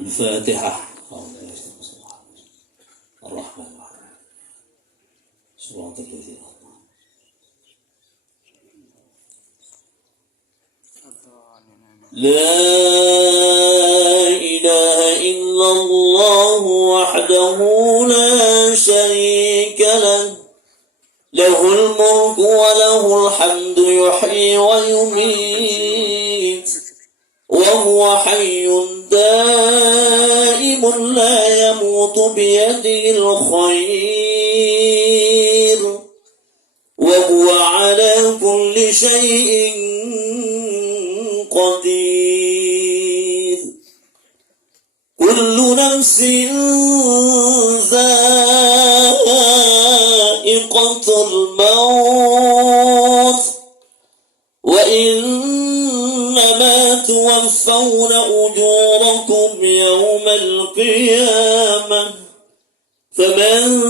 الفاتحة. الرحمن الرحيم صراط الذين لا إله إلا الله وحده لا شريك له له الملك وله الحمد يحيي ويميت وهو حي دائم لا يموت بيده الخير وهو على كل شيء قدير كل نفس ذائقة الموت وإنما توفون أجوركم يوم القيامة فمن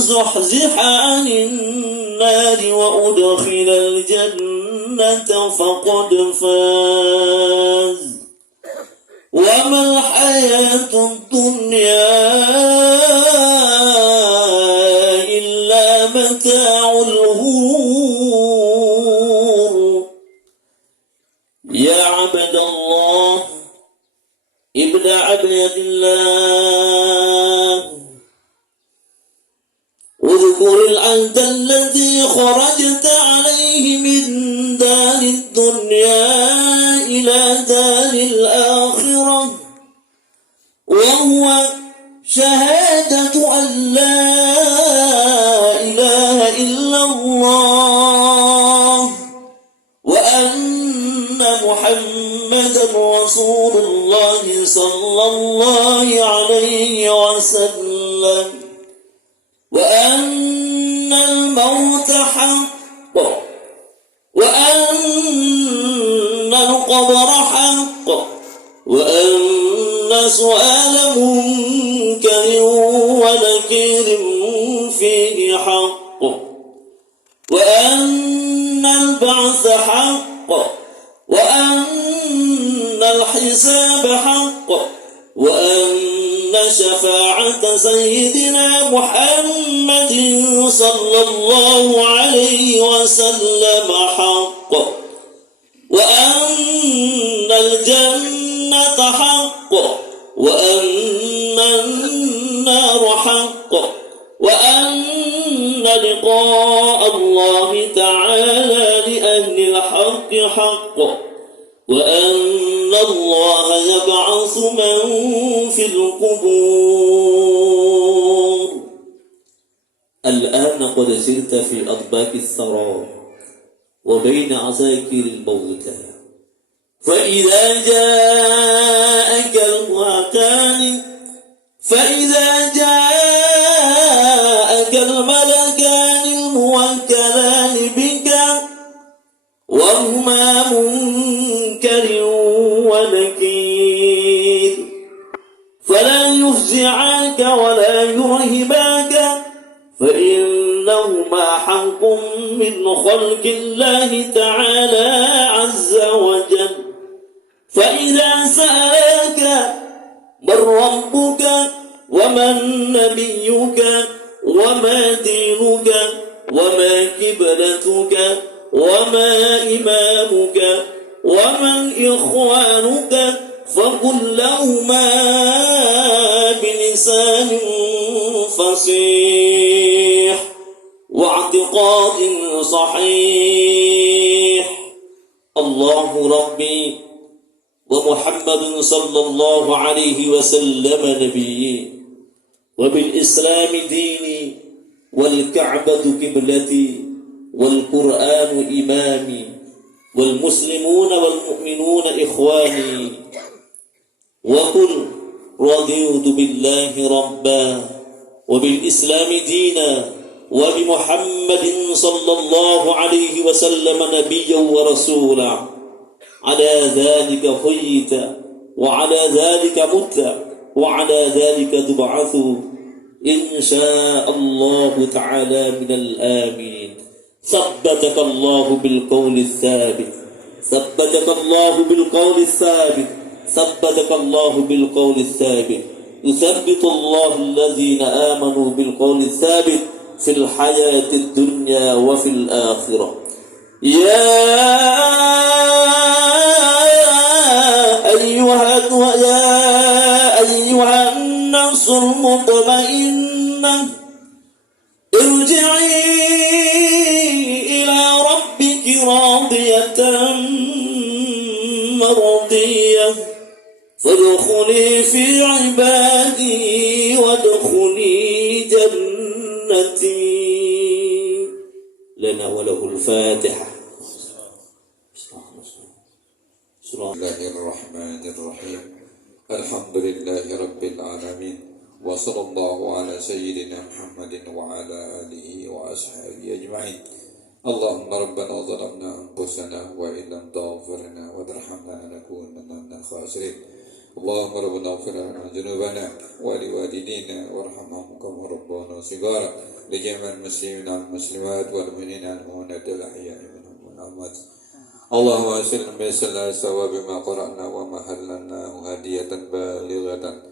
زحزح عن النار وأدخل الجنة فقد فاز وما الحياة الدنيا إلا متاع الغرور يا عبد الله ابن عبد الله اذكر العهد الذي خرجت عليه من دار الدنيا إلى دار الآخرة وهو شهادة أن لا إله إلا الله وأن محمدا رسول الله صلى الله عليه وسلم وأن الموت حق وأن القبر حق وأن سؤال منكر ونكير فيه حق وأن البعث حق وأن الحساب حق وأن شفاعة سيدنا محمد صلى الله عليه وسلم حق وأن الجنة حق وأن النار حق وأن لقاء الله تعالى لأهل الحق حق وأن الله يبعث من في القبور الآن قد سرت في أطباق الثرى وبين عساكر الموتى فإذا جاءك الملكان الموكلان بك وهما منكر ونكير فلا يفزعاك ولا يرهباك فإنهما حق من خلق الله تعالى عز وجل فإذا سألك من ربك ومن نبيك وما دينك وما قبلتك وما إمامك ومن إخوانك فقل لهما بلسان فصيح واعتقاد صحيح الله ربي ومحمد صلى الله عليه وسلم نبيي وبالإسلام ديني والكعبة قبلتي والقرآن إمامي والمسلمون والمؤمنون إخواني وقل رضيت بالله ربا وبالإسلام دينا وبمحمد صلى الله عليه وسلم نبيا ورسولا على ذلك حييت وعلى ذلك مت وعلى ذلك تبعث إن شاء الله تعالى من الآمين ثبتك الله بالقول الثابت ثبتك الله بالقول الثابت يثبت الله الذين آمنوا بالقول الثابت في الحياة الدنيا وفي الآخرة يا أيها النفس المطمئنة ارجعي إلى ربك راضية مرضية فادخلي في عبادي وادخلي جنتي لنا وله الفاتحة. بسم الله الرحمن الرحيم الحمد لله رب العالمين وصلى الله على سيدنا محمد وعلى آله وأصحابه أجمعين. اللهم ربنا ظلمنا أنفسنا وإن لم تغفر لنا وترحمنا لنكونن من الخاسرين. اللهم ربنا اغفر لنا ذنوبنا ولوالدينا وارحمهم كما ربونا صغارا لجميع المسلمين والمسلمات والمؤمنين والمؤمنات الأحياء منهم والأموات. اللهم أسلم بسل ثواب ما قرأنا وما هللناه هدية بالغة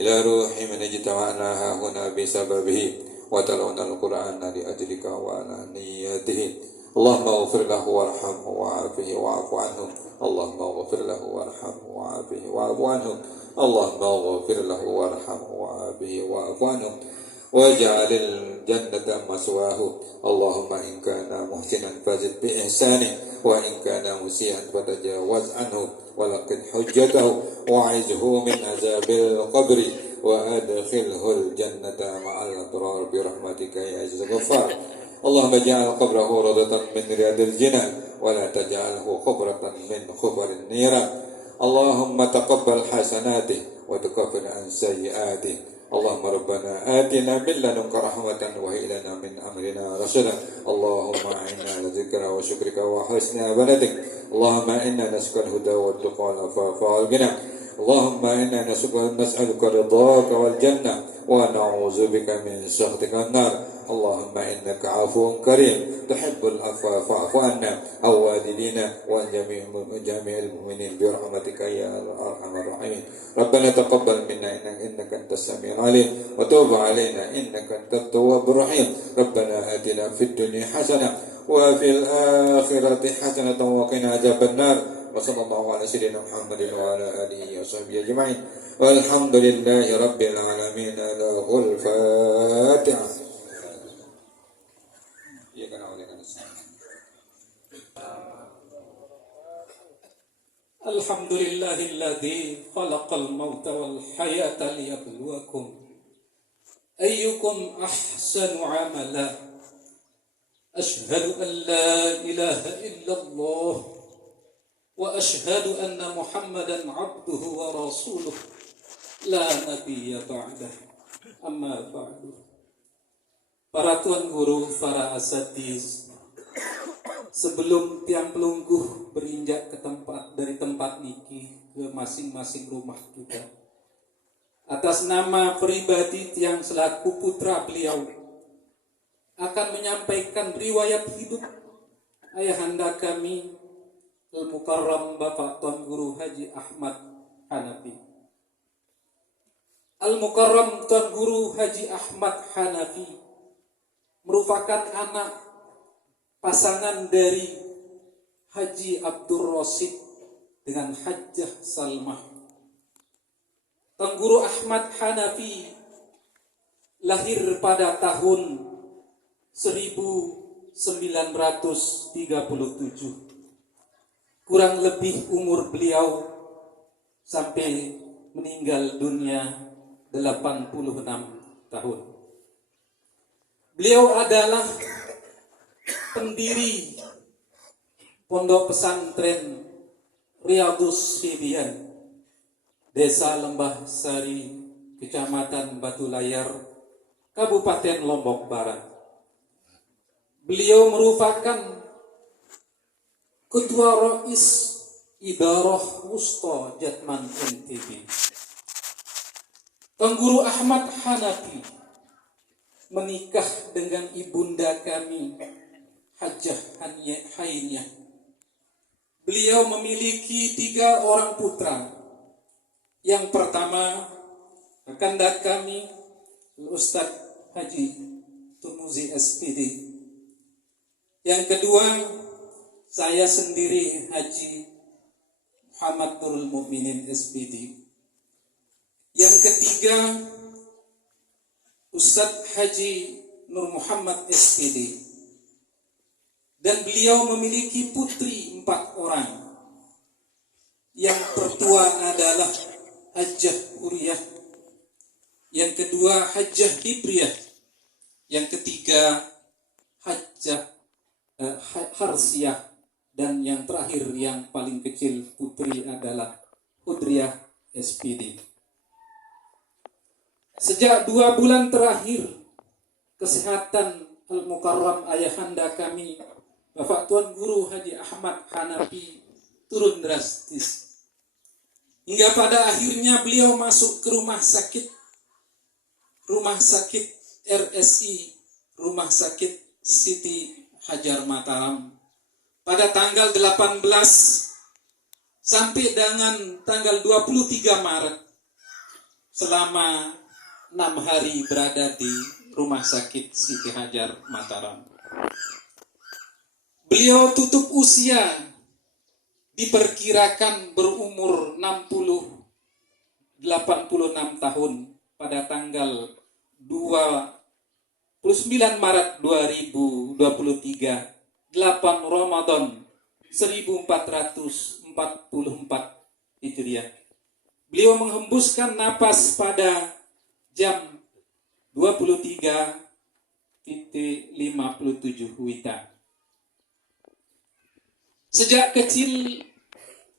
إلى روح من اجتمعناها هنا بسببه وتلونا القرآن لأجلك وعلى نيته. اللهم اغفر له وارحمه وعافه واعف عنه. اللهم اغفر له وارحمه وعافه واعف عنه. اللهم اغفر له وارحمه وعافه واعف عنه واجعل الجنة مسواه. اللهم إن كان محسنا فزد بإحسانه وإن كان مسيئا فتجاوز عنه ولقد حجته وعزه من عذاب القبر وأدخله الجنة مع الأبرار برحمتك يا عزيز الغفار. اللهم اجعل قبره روضة من رياض الجنة ولا تجعله خبرة من خبر النيران. اللهم تقبل حسناته وتكفر عن سيئاته. اللهم ربنا آتنا من لدنك رحمة وهب لنا من أمرنا رشدا. اللهم أعنا على ذكرك وشكرك وحسن عبادتك. اللهم إنا نسألك الهدى والتقى والعفاف والغنى. اللهم إنا نسألك رضاك والجنة ونعوذ بك من سخطك النار. اللهم إنك عفو كريم تحب العفو فاعف عنا أو والدينا وجميع المؤمنين برحمتك يا أرحم الراحمين. ربنا تقبل منا إنك أنت السميع العليم وتوب علينا إنك أنت التواب الرحيم. ربنا آتنا في الدنيا حسنة وفي الآخرة حسنة وقنا عذاب النار. وصلى الله على سيدنا محمد وعلى آله وصحبه أجمعين والحمد لله رب العالمين. له الفاتحة. الحمد لله الذي خلق الموت والحياة ليبلوكم أيكم أحسن عملا. أشهد أن لا إله إلا الله وأشهد أن محمدا عبده ورسوله لا نبي بعده. أما بعد. Para tuan guru, para asatiz, sebelum tiang pelungguh berinjak ke tempat dari tempat niki ke masing-masing rumah kita, atas nama pribadi tiang selaku putra beliau akan menyampaikan riwayat hidup ayahanda kami Al-Mukarram Bapak Tuan Guru Haji Ahmad Hanafi. Al-Mukarram Tuan Guru Haji Ahmad Hanafi merupakan anak pasangan dari Haji Abdul Rasid dengan Hajjah Salmah. Tuan Guru Ahmad Hanafi lahir pada tahun 1937. Kurang lebih umur beliau sampai meninggal dunia 86 tahun. Beliau adalah pendiri Pondok Pesantren Riyadhus Sibian, Desa Lembah Sari, Kecamatan Batu Layar, Kabupaten Lombok Barat. Beliau merupakan Ketua Rais Idarah Wusta Jatman NTB. Tuan Guru Ahmad Hanafi menikah dengan ibunda kami Hajjah Hainiah. Beliau memiliki 3 orang putra Yang pertama, rekandak kami Ustadz Haji Tunuzi SPD. Yang kedua, saya sendiri Haji Muhammad Nurul Mukminin SPD. Yang ketiga, Ustadz Haji Nur Muhammad SPD. Dan beliau memiliki putri 4 orang. Yang tertua adalah Hajjah Huriyah. Yang kedua Hajjah Ibriyah. Yang ketiga Hajjah Harsiyah. Dan yang terakhir yang paling kecil putri adalah Hudriyah SPD. Sejak 2 bulan terakhir, kesehatan Al-Mukarram ayahanda kami, Bapak Tuan Guru Haji Ahmad Hanafi, turun drastis. Hingga pada akhirnya beliau masuk ke rumah sakit RSI, Rumah Sakit Siti Hajar Mataram, pada tanggal 18 sampai dengan tanggal 23 Maret, selama 6 hari berada di Rumah Sakit Siti Hajar Mataram. Beliau tutup usia, diperkirakan berumur 86 tahun pada tanggal 29 Maret 2023, 8 Ramadan 1444 Hijriah. Beliau menghembuskan napas pada jam 23.57 WITA. Sejak kecil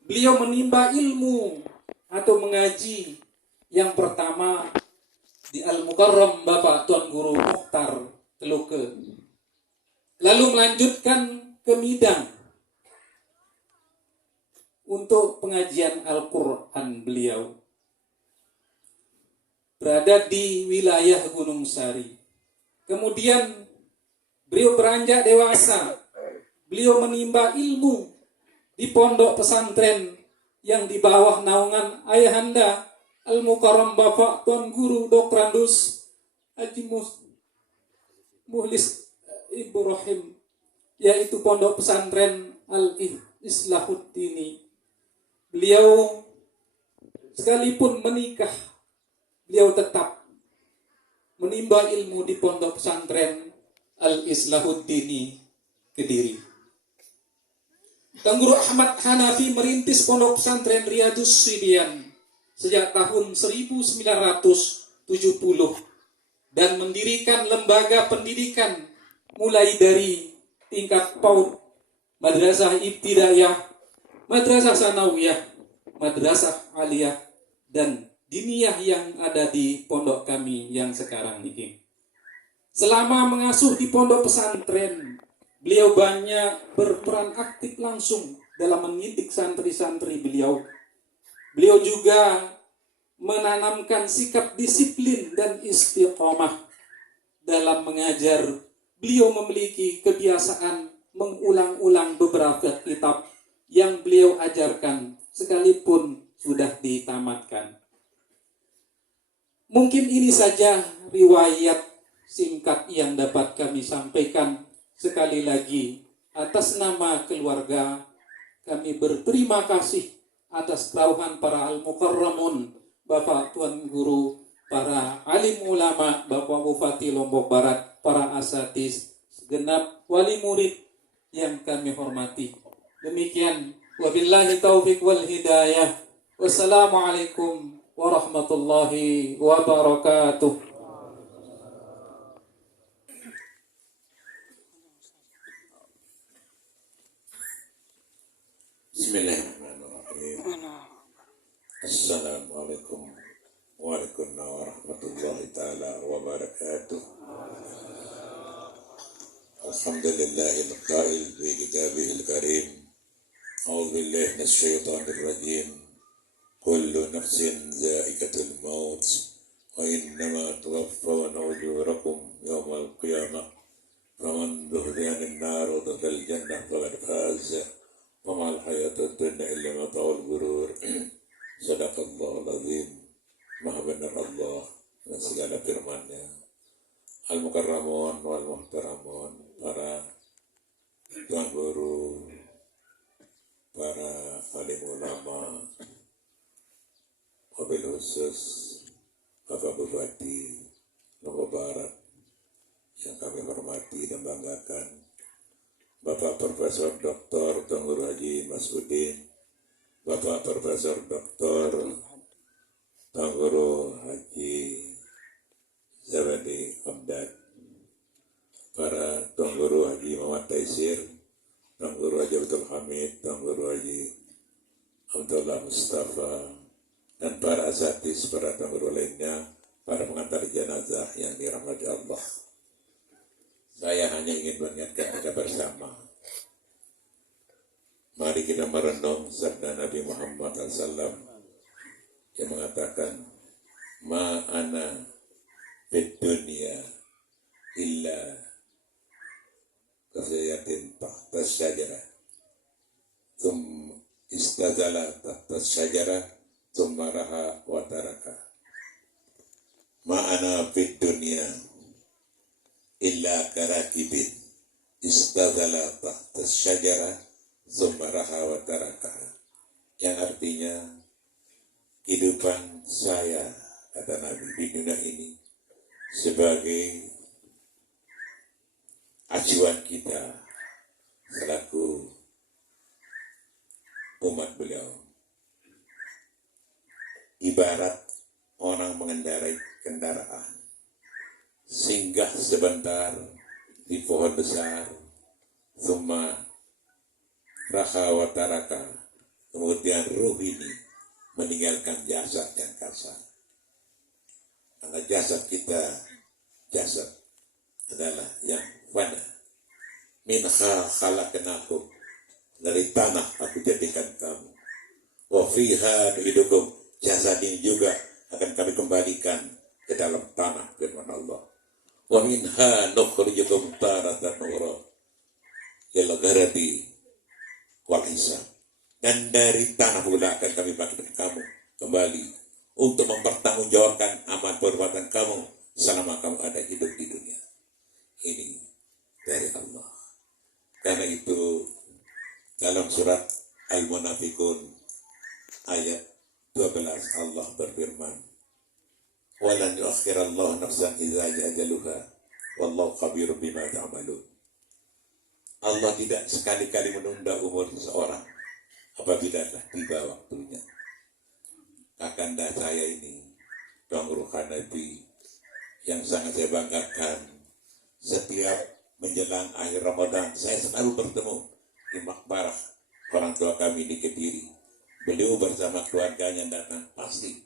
beliau menimba ilmu atau mengaji. Yang pertama di Al-Mukarram Bapak Tuan Guru Mukhtar Teluke. Lalu melanjutkan ke Midang untuk pengajian Al-Quran beliau. Berada di wilayah Gunung Sari. Kemudian beliau beranjak dewasa. Beliau menimba ilmu di pondok pesantren yang di bawah naungan ayahanda Al-Mukarram Bapak Tuan Guru Dr. Andus Haji Muhlis Ibrahim, yaitu pondok pesantren Al-Islahuddini. Beliau sekalipun menikah, beliau tetap menimba ilmu di pondok pesantren Al-Islahuddini Kediri. Tuan Guru Ahmad Hanafi merintis pondok pesantren Riyadus Sidian sejak tahun 1970 dan mendirikan lembaga pendidikan mulai dari tingkat PAUD, Madrasah Ibtidaiyah, Madrasah Sanawiyah, Madrasah Aliyah, dan Diniyah yang ada di pondok kami yang sekarang ini. Selama mengasuh di pondok pesantren, beliau banyak berperan aktif langsung dalam mendidik santri-santri beliau. Beliau juga menanamkan sikap disiplin dan istiqomah dalam mengajar. Beliau memiliki kebiasaan mengulang-ulang beberapa kitab yang beliau ajarkan sekalipun sudah ditamatkan. Mungkin ini saja riwayat singkat yang dapat kami sampaikan. Sekali lagi, atas nama keluarga, kami berterima kasih atas kerauhan para Al-Mukarramun, Bapak Tuan Guru, para alim ulama, Bapak Bupati Lombok Barat, para asatiz, segenap wali murid yang kami hormati. Demikian, wabillahi taufiq wal hidayah. Wassalamualaikum warahmatullahi wabarakatuh. Bismillahirrahmanirrahim. Assalamualaikum warahmatullahi ta'ala wabarakatuh. Alhamdulillahil qail bi kitabihil karim. A'udzu billahi minasy syaithanir rajim. Kullu nafsin dha'iqatul maut wa innama tuwaffawna ujurakum yawmal qiyamah. Faman zuhziha 'anil nar wa dakhala al-jannah faqad faza. وما الحياة الدنيا إلا متاع الغرور Sadaqallahul azim. Maha benar Allah dengan segala firman-Nya. Al-Mukarramun wal Muhtaramun, para tuan guru, para alim ulama, wabil khusus Bapak Bupati Lombok Barat yang kami hormati dan banggakan, Bapak Profesor Dr. Tuan Guru Haji Masudin, Bapak Profesor Dr. Tuan Guru Haji Zabadi Hamdad, para Tuan Guru Haji Muhammad Taisir, Tuan Guru Haji Abdul Hamid, Tuan Guru Haji Abdullah Mustafa, dan para asatis, para Tuan Guru lainnya, para pengantar jenazah yang dirahmati Allah. Saya hanya ingin mengingatkan kita bersama. Mari kita merenung sabda Nabi Muhammad SAW yang mengatakan, Ma ana fid dunya illa kasayatin tahta syajarah thumma istazala tahta syajarah thumma raha wa taraka. Ma ana fid dunya illa karakibin istazala tahta syajarah thumma raha wa taraka. Yang artinya, kehidupan saya, kata Nabi, di dunia ini sebagai acuan kita selaku umat beliau, ibarat orang mengendarai kendaraan, singgah sebentar di pohon besar, thumma raha wa taraka, kemudian ruh ini meninggalkan jasad yang kasar. Karena jasad kita, jasad adalah yang fana. Minha khalaqnakum, dari tanah aku jadikan kamu. Wa fiha nu'idukum, jasad ini juga akan kami kembalikan ke dalam tanah, firman Allah. Wa minha nukhrijukum taratan ukhra ila gharati wal hisab. Dan dari tanah pula akan kami bangkitkan kamu kembali untuk mempertanggungjawabkan amal perbuatan kamu selama kamu ada hidup di dunia. Ini dari Allah. Karena itu dalam surat Al-Munafikun ayat 12 Allah berfirman, "Walan yuakhirallahu nafsan idza jaa ajaluha wallahu khabirun bima ta'malun." Allah tidak sekali-kali menunda umur seseorang apabila telah tiba waktunya. Kakanda saya ini, Tuan Guru Hanafi, yang sangat saya banggakan, setiap menjelang akhir Ramadan saya selalu bertemu di makbarah orang tua kami di Kediri. Beliau bersama keluarganya datang pasti.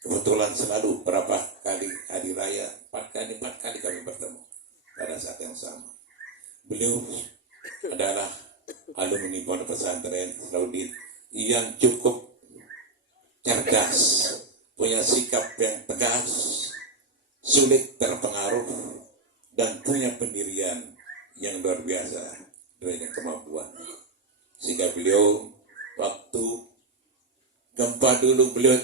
Kebetulan selalu berapa kali hari raya, 4 kali kami bertemu pada saat yang sama. Beliau adalah alumni Pondok Pesantren Salahuddin yang cukup cerdas, punya sikap yang tegas, sulit terpengaruh, dan punya pendirian yang luar biasa dengan kemampuan. Sehingga beliau waktu gempa dulu, beliau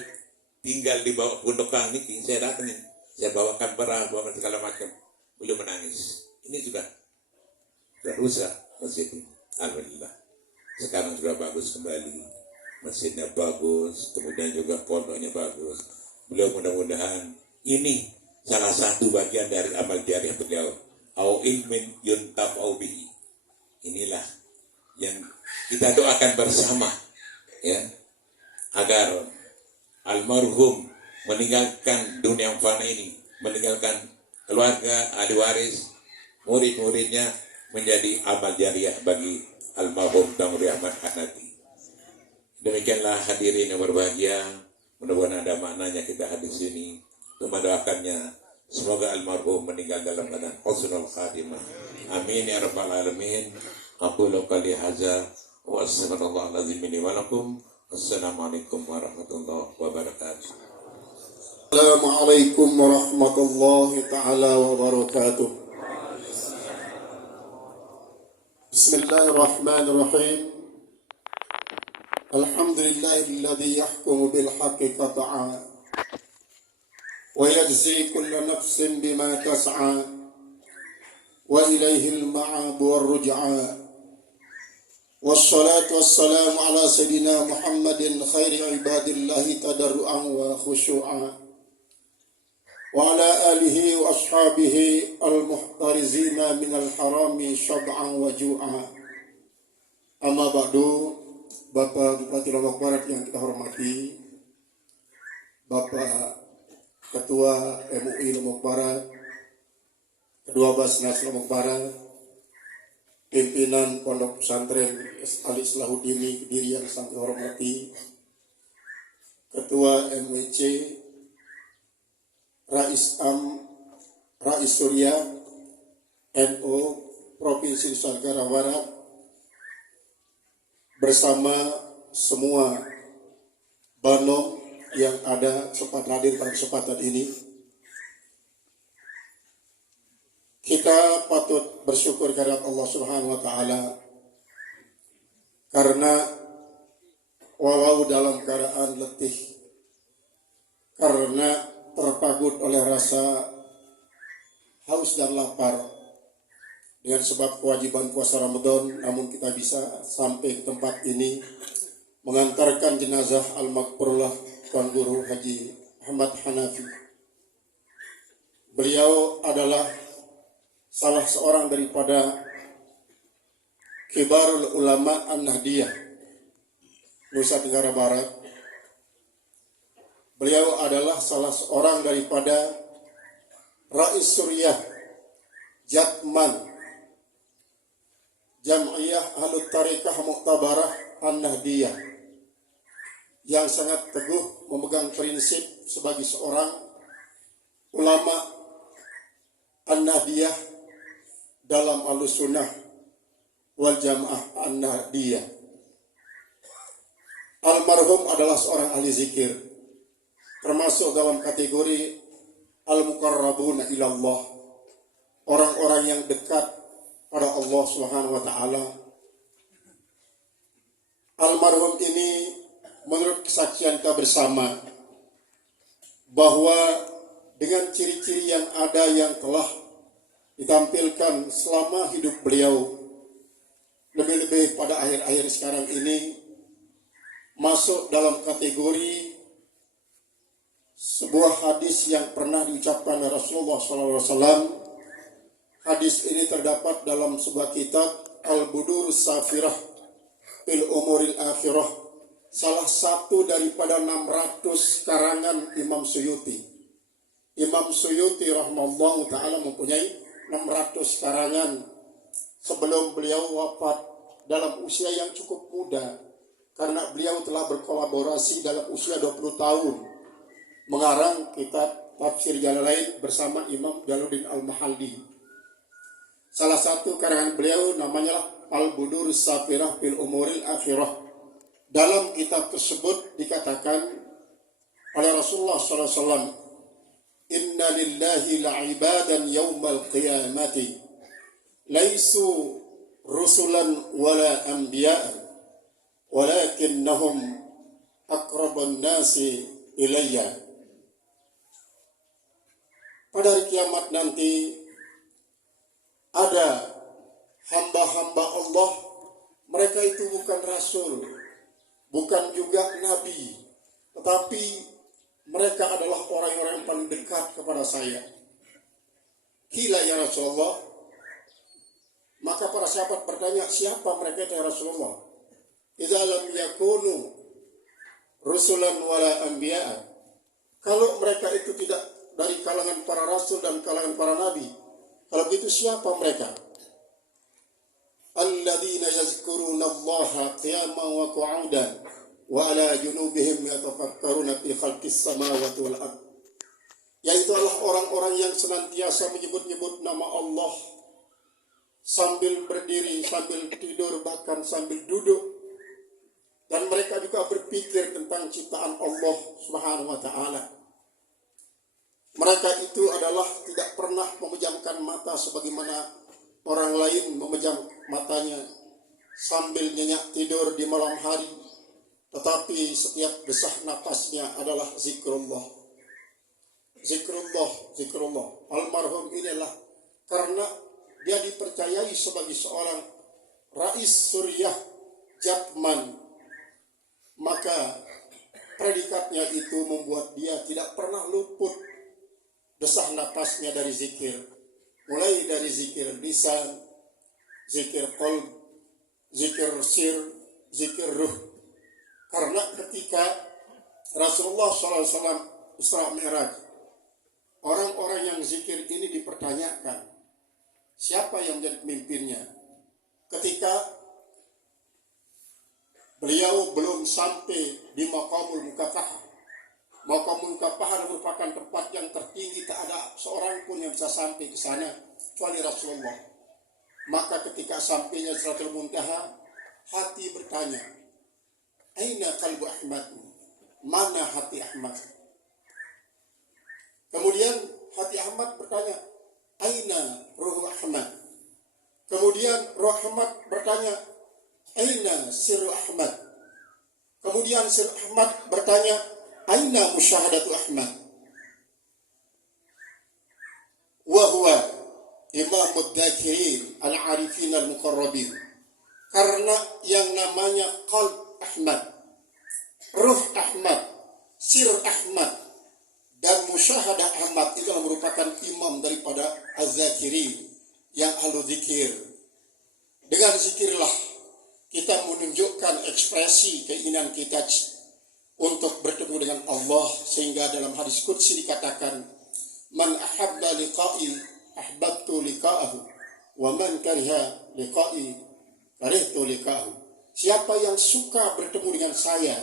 tinggal di bawah pondok kami, saya datangin, saya bawakan beras, bawakan segala macam, beliau menangis. Ini sudah rusak masjid ini. Alhamdulillah, sekarang sudah bagus kembali, masjidnya bagus, kemudian juga pondoknya bagus. Beliau mudah-mudahan ini salah satu bagian dari amal jariah beliau, au ilmin yuntafa'u bihi. Inilah yang kita doakan bersama, ya, agar almarhum meninggalkan dunia yang fana ini, meninggalkan keluarga, ahli waris, murid-muridnya, menjadi amal jariah bagi almarhum Tuan Guru Ahmad Hanafi. Demikianlah hadirin yang berbahagia, mudah-mudahan ada maknanya kita hadir sini untuk mendoakannya. Semoga almarhum meninggal dalam keadaan husnul khatimah. Amin ya rabbal alamin. Aqulu qali hadza wa astaghfirullahal azim li wa lakum. Assalamualaikum warahmatullahi wabarakatuh. Assalamualaikum warahmatullahi taala wabarakatuh. Bismillahirrahmanirrahim. Alhamdulillah. لله الذي يحكم بالحق قطعا ويجزي كل نفس بما تسعى وإليه المعاب والرجعى والصلاة والسلام على سيدنا محمد خير عباد الله تضرعا وخشوعا وعلى آله وأصحابه المحترزين من الحرام شبعا وجوعا. Amma ba'du. Bapak Bupati Lombok Barat yang kita hormati, Bapak Ketua MUI Lombok Barat, Kedua Basnas Lombok Barat, pimpinan Pondok Pesantren Ali Islahuddin Kediri yang sangat hormati, Ketua MWC, Rais Surya NU Provinsi Nusa Tenggara Barat, bersama semua Banom yang ada sempat hadir pada kesempatan ini. Kita patut bersyukur kepada Allah Subhanahu wa taala karena walau dalam keadaan letih, karena terpagut oleh rasa haus dan lapar dengan sebab kewajiban puasa Ramadan, namun kita bisa sampai ke tempat ini mengantarkan jenazah Al-Maghfurullah Tuan Guru Haji Ahmad Hanafi. Beliau adalah salah seorang daripada kibarul ulama An-Nahdiyah Nusa Tenggara Barat. Beliau adalah salah seorang daripada Rais Suryah Jatman Jam'iyah Ahlut Tariqah Mu'tabarah An-Nahdiyah yang sangat teguh memegang prinsip sebagai seorang ulama An-Nahdiyah dalam Ahlussunnah wal Jamaah An-Nahdiyah. Almarhum adalah seorang ahli zikir, termasuk dalam kategori Al-Muqarrabuna ilallah, orang-orang yang dekat pada Allah Subhanahu wa taala. Almarhum ini menurut kesaksian kita bersama bahwa dengan ciri-ciri yang ada yang telah ditampilkan selama hidup beliau, lebih-lebih pada akhir-akhir sekarang ini, masuk dalam kategori sebuah hadis yang pernah diucapkan oleh Rasulullah SAW. Hadis ini terdapat dalam sebuah kitab Al-Budurus Safirah fil Umuril Akhirah, salah satu daripada 600 karangan Imam Suyuti. Imam Suyuti rahimahullah ta'ala mempunyai 600 karangan sebelum beliau wafat dalam usia yang cukup muda, karena beliau telah berkolaborasi dalam usia 20 tahun mengarang kitab Tafsir Jalalain bersama Imam Jalaluddin Al-Mahalli. Salah satu karangan beliau namanya Al-Budurus Safirah fil Umuril Akhirah. Dalam kitab tersebut dikatakan oleh Rasulullah SAW, Inna lillahi la'ibadan yawmal qiyamati laisu rusulan wala anbiya'a walakinnahum aqrabun nasi ilayya. Pada hari kiamat nanti ada hamba-hamba Allah, mereka itu bukan rasul, bukan juga nabi, tetapi mereka adalah orang-orang yang paling dekat kepada saya. Qila ya Rasulullah. Maka para sahabat bertanya, siapa mereka itu ya Rasulullah? Idza lam yakunu rusulan wala anbiya'a. Kalau mereka itu tidak dari kalangan para rasul dan kalangan para nabi, kalau begitu siapa mereka? Alladzina yazkuruna Allaha qiyaman wa qu'udan wa ala junubihim yatafakkaruna fi khalqis samawati wal ard. Yaitu adalah orang-orang yang senantiasa menyebut-nyebut nama Allah sambil berdiri, sambil tidur, bahkan sambil duduk. Dan mereka juga berpikir tentang ciptaan Allah Subhanahu wa taala. Mereka itu adalah tidak pernah memejamkan mata sebagaimana orang lain memejam matanya sambil nyenyak tidur di malam hari, tetapi setiap desah napasnya adalah zikrullah. Zikrullah. Almarhum inilah karena dia dipercayai sebagai seorang Rais Suriah Jatman, maka predikatnya itu membuat dia tidak pernah luput desah napasnya dari zikir. Mulai dari zikir lisan, zikir qalb, zikir sir, zikir ruh. Karena ketika Rasulullah SAW Isra Mi'raj, orang-orang yang zikir ini dipertanyakan, siapa yang menjadi pemimpinnya? Ketika beliau belum sampai di Maqamul Mukafahah. Maqamul Mukafahah merupakan tempat yang tertinggi, tak ada seorang pun yang bisa sampai ke sana kecuali Rasulullah. Maka ketika sampainya Sidratul Muntaha, hati bertanya, aina qalbu Ahmad? Mana hati Ahmad? Kemudian hati Ahmad bertanya, aina ruh Ahmad? Kemudian ruh Ahmad bertanya, aina sirru Ahmad? Kemudian sirru Ahmad bertanya, aina musyahadatu Ahmad? Wa huwa imamud dhakirin al-arifin al-muqarrabin. Karena yang namanya qalb Ahmad, ruh Ahmad, sir Ahmad, dan musyahadah Ahmad itu merupakan imam daripada az-zakirin yang ahlu zikir. Dengan zikirlah kita menunjukkan ekspresi keinginan kita untuk bertemu dengan Allah, sehingga dalam hadis qudsi dikatakan, man ahabba liqa'i ahbabtu liqa'ahu wa man kariha liqa'i karihtu liqa'ahu. Siapa yang suka bertemu dengan saya,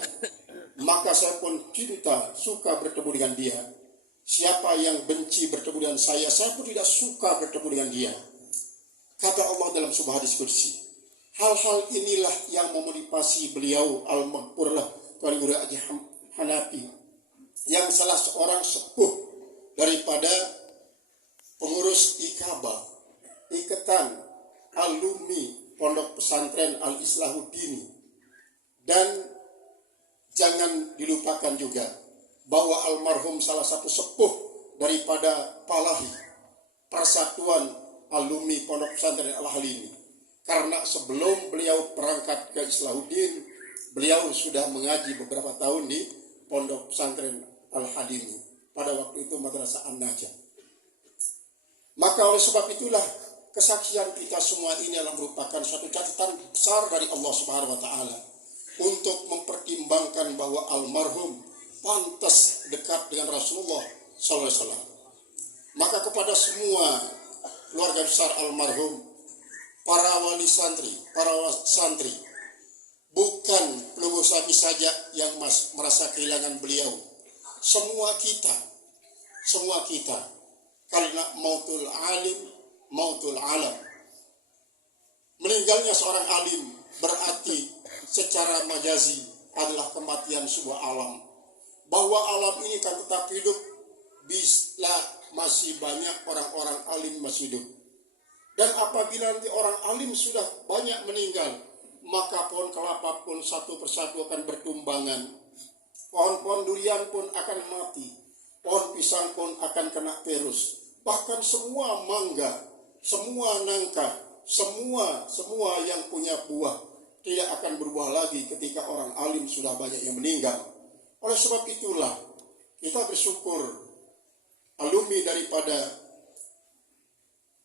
maka saya pun cinta suka bertemu dengan dia. Siapa yang benci bertemu dengan saya pun tidak suka bertemu dengan dia. Kata Allah dalam sebuah hadis qudsi. Hal-hal inilah yang memotivasi beliau Al-Maghfurlah Tuan Guru Haji Hanafi, yang salah seorang sepuh daripada pengurus Ikatan Alumni Pondok Pesantren Al-Islahuddin. Dan jangan dilupakan juga bahwa almarhum salah satu sepuh daripada Palahi, Persatuan Alumni Pondok Pesantren Al-Halimi. Karena sebelum beliau berangkat ke Islahuddin, beliau sudah mengaji beberapa tahun di Pondok Pesantren Al-Halimi. Pada waktu itu Madrasah An-Najah. Maka oleh sebab itulah kesaksian kita semua ini adalah merupakan suatu catatan besar dari Allah Subhanahu wa taala untuk mempertimbangkan bahwa almarhum pantas dekat dengan Rasulullah SAW. Maka kepada semua keluarga besar almarhum, para wali santri, bukan pelunggu sapi saja yang merasa kehilangan beliau. Semua kita, karena mautul alim, mautul alam. Meninggalnya seorang alim berarti secara majazi adalah kematian sebuah alam. Bahwa alam ini kan tetap hidup bila masih banyak orang-orang alim masih hidup. Dan apabila nanti orang alim sudah banyak meninggal, maka pohon kelapa pun satu persatu akan bertumbangan. Pohon-pohon durian pun akan mati. Pohon pisang pun akan kena virus. Bahkan semua mangga, semua nangka, semua yang punya buah tidak akan berbuah lagi ketika orang alim sudah banyak yang meninggal. Oleh sebab itulah kita bersyukur alumni daripada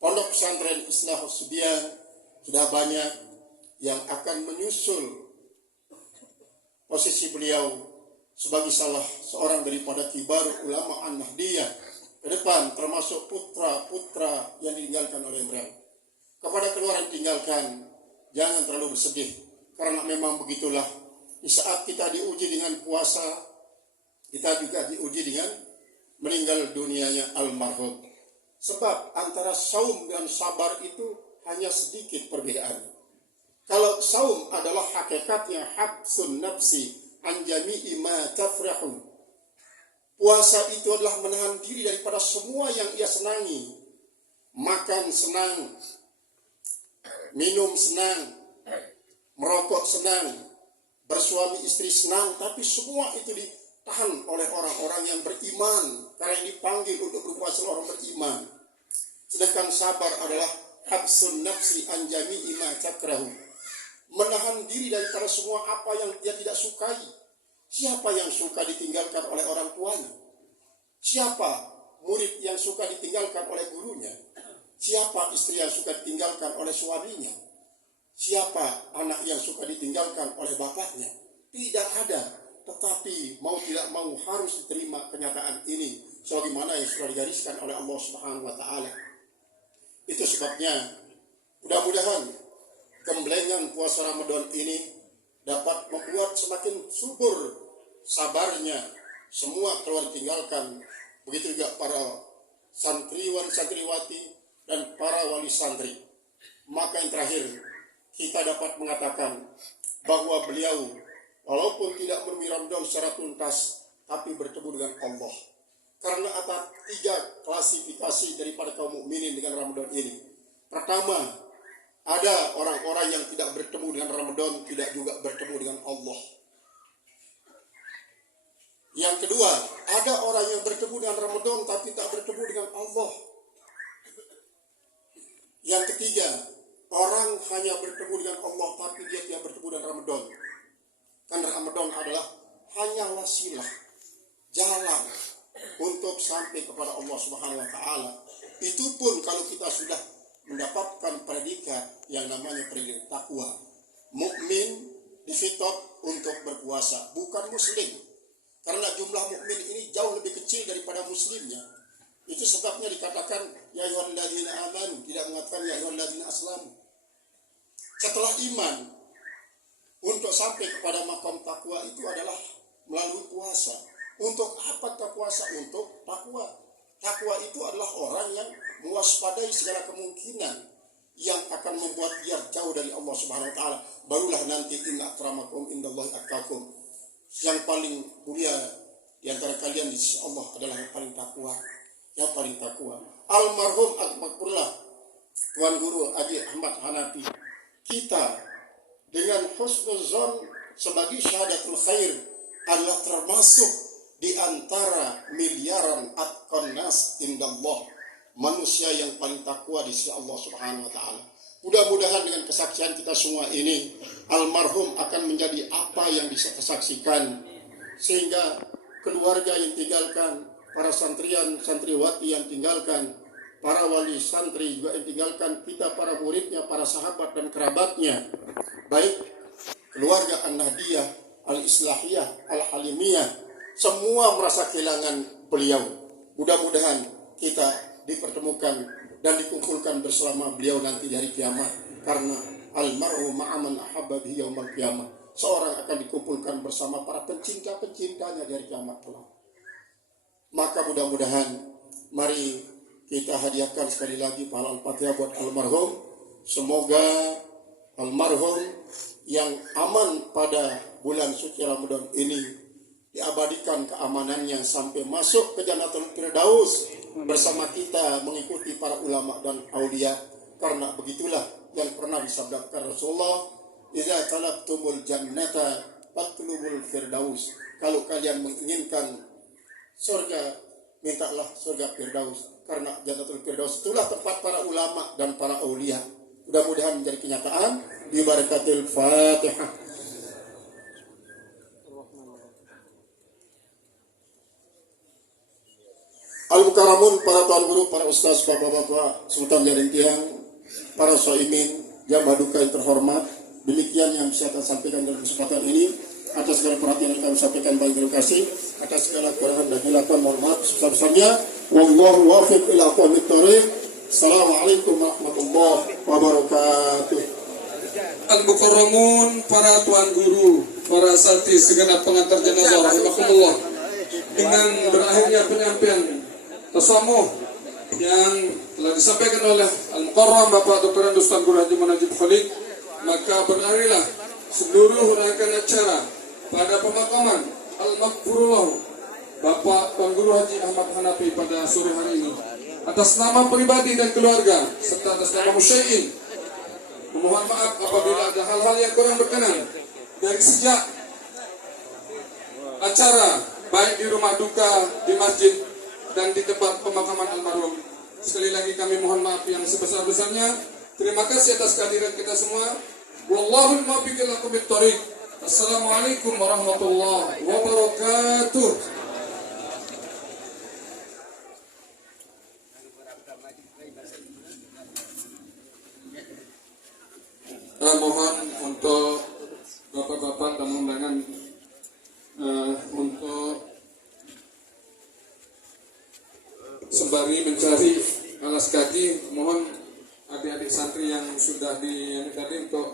Pondok Pesantren Islahus Subian sudah banyak yang akan menyusul posisi beliau sebagai salah seorang daripada kibar ulama An-Nahdiyah ke depan, termasuk putra-putra yang ditinggalkan oleh beliau. Kepada keluarga yang tinggalkan, jangan terlalu bersedih, karena memang begitulah. Di saat kita diuji dengan puasa, kita juga diuji dengan meninggal dunianya almarhum. Sebab antara saum dan sabar itu hanya sedikit perbedaan. Kalau saum adalah hakikatnya habsun nafsi an jami'i ma tafrahu. Puasa itu adalah menahan diri daripada semua yang ia senangi. Makan senang, minum senang, merokok senang, bersuami istri senang, tapi semua itu ditahan oleh orang-orang yang beriman, karena yang dipanggil untuk berpuasa orang beriman. Sedangkan sabar adalah habsun nafsi an jami'i ma takrahu, menahan diri daripada semua apa yang dia tidak sukai. Siapa yang suka ditinggalkan oleh orang tuanya? Siapa murid yang suka ditinggalkan oleh gurunya? Siapa istri yang suka ditinggalkan oleh suaminya? Siapa anak yang suka ditinggalkan oleh bapaknya? Tidak ada. Tetapi mau tidak mau harus diterima kenyataan ini sebagaimana yang sudah digariskan oleh Allah Subhanahu wa taala. Itu sebabnya mudah-mudahan gemblengan puasa Ramadan ini dapat membuat semakin subur sabarnya semua keluar tinggalkan. Begitu juga para santriwan santriwati dan para wali santri. Maka yang terakhir kita dapat mengatakan bahwa beliau walaupun tidak menemui Ramadan secara tuntas, tapi bertemu dengan Allah. Karena ada 3 klasifikasi daripada kaum mukminin dengan Ramadan ini. Pertama, ada orang-orang yang tidak bertemu dengan Ramadan, tidak juga bertemu dengan Allah. Yang kedua, ada orang yang bertemu dengan Ramadan tapi tak bertemu dengan Allah. Yang ketiga, orang hanya bertemu dengan Allah tapi dia tidak bertemu dengan Ramadan. Karena Ramadan adalah hanya wasilah, jalan untuk sampai kepada Allah Subhanahu wa taala. Itu pun kalau kita sudah mendapatkan predikat yang namanya predikat takwa. Mukmin dikhitab untuk berpuasa, bukan muslim. Karena jumlah mukmin ini jauh lebih kecil daripada muslimnya. Itu sebabnya dikatakan ya ayyuhalladzina amanu, tidak mengatakan ya ayyuhalladzina aslamu. Setelah iman, untuk sampai kepada makam takwa itu adalah melalui puasa. Untuk apa kita puasa? Untuk takwa. Takwa itu adalah orang yang mewaspadai segala kemungkinan yang akan membuat dia jauh dari Allah Subhanahu wa taala. Barulah nanti inna akramakum indallahi atqakum. Yang paling mulia di antara kalian di sisi Allah adalah yang paling takwa. Yang paling takwa. Almarhum Akbarullah Tuan Guru Haji Ahmad Hanafi, kita dengan husnuzon sebagai syahadatul khair adalah termasuk di antara miliaran atqan nas indallah, manusia yang paling takwa di sisi Allah Subhanahu wa taala. Mudah-mudahan dengan kesaksian kita semua ini almarhum akan menjadi apa yang bisa kesaksikan, sehingga keluarga yang tinggalkan, para santriwan santriwati yang tinggalkan, para wali santri juga yang tinggalkan, kita para muridnya, para sahabat dan kerabatnya, baik keluarga An-Nahdiyah, Al-Islahiyah, Al-Halimiyah, semua merasa kehilangan beliau. Mudah-mudahan kita dipertemukan dan dikumpulkan bersama beliau nanti di hari kiamat. Karena almarhum ma'aman ahabba bihi yaumal qiyamah. Seorang akan dikumpulkan bersama para pencinta-pencintanya di hari kiamat kelak. Maka mudah-mudahan mari kita hadiahkan sekali lagi pahala Al-Fatihah buat almarhum. Semoga almarhum yang aman pada bulan suci Ramadan ini diabadikan keamanannya sampai masuk ke Jannatul Firdaus bersama kita mengikuti para ulama dan aulia. Karena begitulah yang pernah disabdakan Rasulullah, idza talabtumul jannata fatlubul firdaus. Kalau kalian menginginkan surga, mintalah surga Firdaus. Karena Jannatul Firdaus itulah tempat para ulama dan para aulia. Mudah-mudahan menjadi kenyataan bi barakatil Fatihah. Al-Mukaramun, para tuan guru, para ustaz, bapak-bapak, sultan jaring tiang, para soimin, jamaah duka yang terhormat. Demikian yang bisa saya sampaikan dalam kesempatan ini. Atas segala perhatian yang kami sampaikan, bagi terima kasih. Atas segala kekurangan dan hilafan, mohon maaf sebesar-besarnya. Wallahu wafiq ila aqwamit thoriq. Assalamualaikum warahmatullahi wabarakatuh. Al-Mukaramun, para tuan guru, para asatidz, segenap pengantar jenazah rahimakumullah. Dengan berakhirnya penyampaian tasamuh yang telah disampaikan oleh Al-Mukarram Bapak Dr. Andustan Guru Haji Munajib Khalid, maka berakhirlah seluruh rangkaian acara pada pemakaman Al-Maghfurullah Bapak Tuan Guru Haji Ahmad Hanafi pada sore hari ini. Atas nama pribadi dan keluarga serta atas nama musyai'in, memohon maaf apabila ada hal-hal yang kurang berkenan dari sejak acara baik di rumah duka, di masjid, dan di tempat pemakaman almarhum. Sekali lagi kami mohon maaf yang sebesar-besarnya. Terima kasih atas kehadiran kita semua. Wallahul muwaffiq ila aqwamit thoriq. Assalamualaikum warahmatullahi wabarakatuh. Mohon untuk bapak-bapak tamu undangan untuk sembari mencari alas kaki, mohon adik-adik santri yang sudah tadi untuk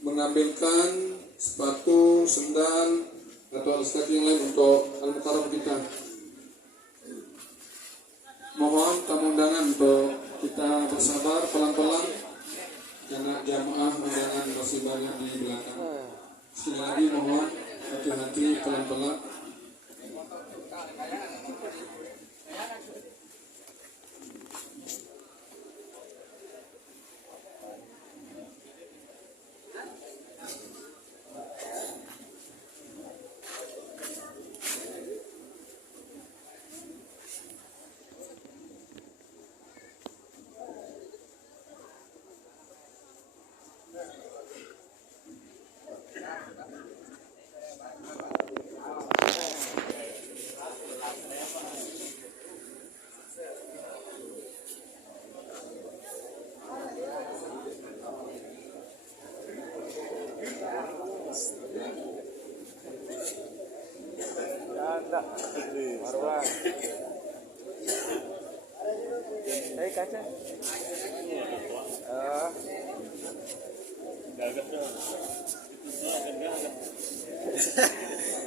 mengambilkan sepatu, sendal atau alas kaki yang lain untuk al-mukarram kita. Mohon tamu undangan untuk kita bersabar pelan-pelan karena jamaah undangan masih banyak di belakang. Sekali lagi mohon hati-hati, pelan-pelan. Marwah. Hey, kaca.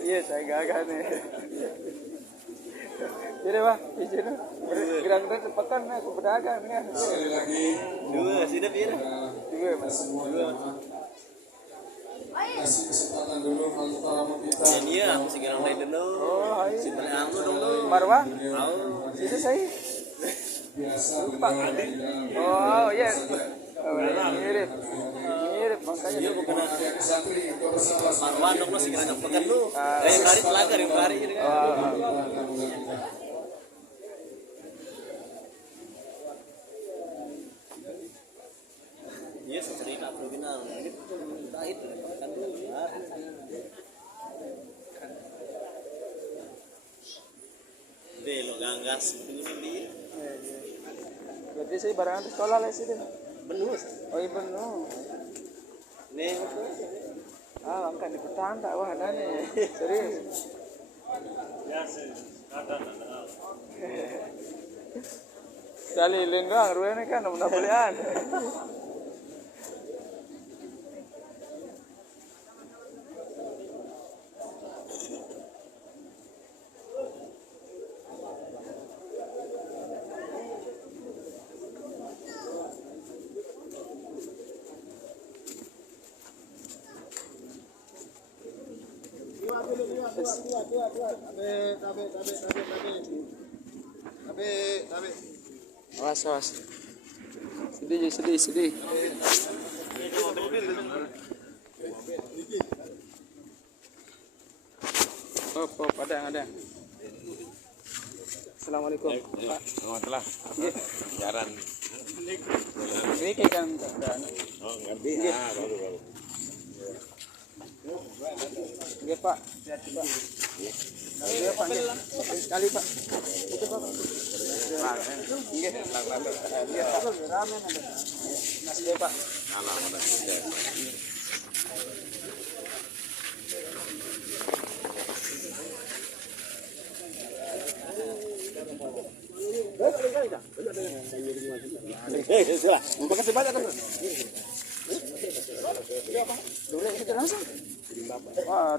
Iya, saya gagah nih. Jadi Pak, izin gerak-gerak cepetan aku berdagang ya. Sekali lagi Dua, sini biar. Dua, Mas. semua jamaah kasih kesempatan dulu al-mukarram kita. Iya, aku segera mulai dulu. Oh, hai. Simpan aku dulu. Marwah? Itu saya. Biasa beliau di dalam Oh, iya. Mirip. Mirip makanya. Iya, bukan adik santri untuk bersabar. Marwan dong lo segera ngepekan lu. Kari pelanggar yang kari ini kan. Iya, sering aku kenal. Ini terakhir kan dulu. Deh, lo ganggas dulu dia. Berarti saya barangan di sekolah lah sih. Benar. Oh, iya benar. Nih, Angkat di petanda wah ada nih. Serius. Kali lenggang ruangnya kan udah belian. Awas, awas. Sedih. Oh, ada. Assalamualaikum, Pak. Telah jaran. Ini kayak kan. Oh, ngerti ya, baru. Oke, Pak. Oke, Pak. Sekali, Pak. Itu, Pak. Oke. Ramen ada. Nasi deh, Pak. Makasih banyak kan. Dulu kita langsung. Wah,